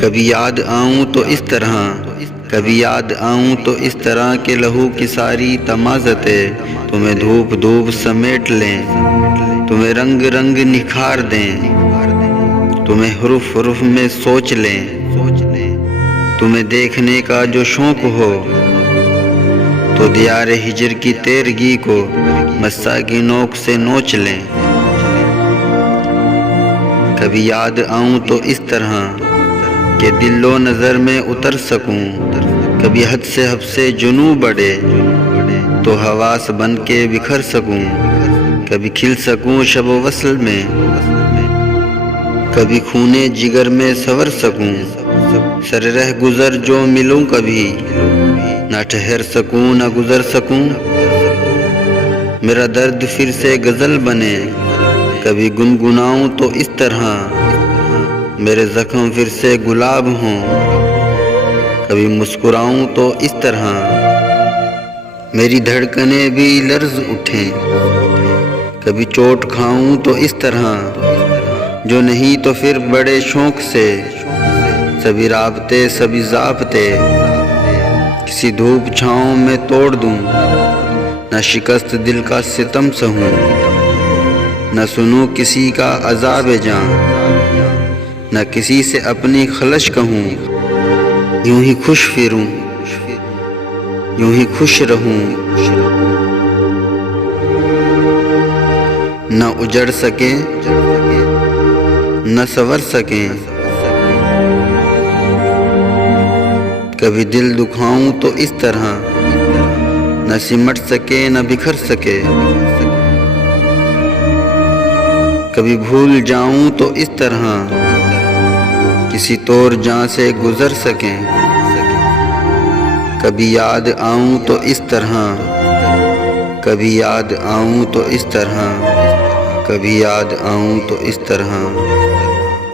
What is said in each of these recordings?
کبھی یاد آؤں تو اس طرح، کبھی یاد آؤں تو اس طرح کہ لہو کی ساری تمازتیں تمہیں دھوپ دھوپ سمیٹ لیں، تمہیں رنگ رنگ نکھار دیں، تمہیں حرف حرف میں سوچ لیں، تمہیں دیکھنے کا جو شوق ہو تو دیار ہجر کی تیرگی کو مسا کی نوک سے نوچ لیں۔ کبھی یاد آؤں تو اس طرح کہ دل و نظر میں اتر سکوں، کبھی حد سے جنوں بڑھے تو حواس بن کے بکھر سکوں، کبھی کھل سکوں شب و وصل میں، کبھی خونے جگر میں سنور سکوں، سر رہ گزر جو ملوں کبھی، نہ ٹھہر سکوں نہ گزر سکوں، میرا درد پھر سے غزل بنے، کبھی گنگناؤں تو اس طرح میرے زخم پھر سے گلاب ہوں، کبھی مسکراؤں تو اس طرح میری دھڑکنیں بھی لرز اٹھیں، کبھی چوٹ کھاؤں تو اس طرح جو نہیں تو پھر بڑے شوق سے سبھی رابطے سبھی ضابطے کسی دھوپ چھاؤں میں توڑ دوں، نہ شکست دل کا ستم سہوں، نہ سنوں کسی کا عذاب جاں، نہ کسی سے اپنی خلش کہوں، یوں ہی خوش پھروں یوں ہی خوش رہوں، نہ اجڑ سکیں نہ سنور سکیں، کبھی دل دکھاؤں تو اس طرح نہ سمٹ سکے نہ بکھر سکے، کبھی بھول جاؤں تو اس طرح کسی طور جاں سے گزر سکیں، کبھی یاد آؤں تو اس طرح، کبھی یاد آؤں تو اس طرح، کبھی یاد آؤں تو اس طرح،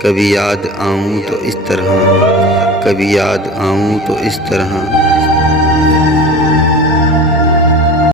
کبھی یاد آؤں تو اس طرح، کبھی یاد آؤں تو اس طرح۔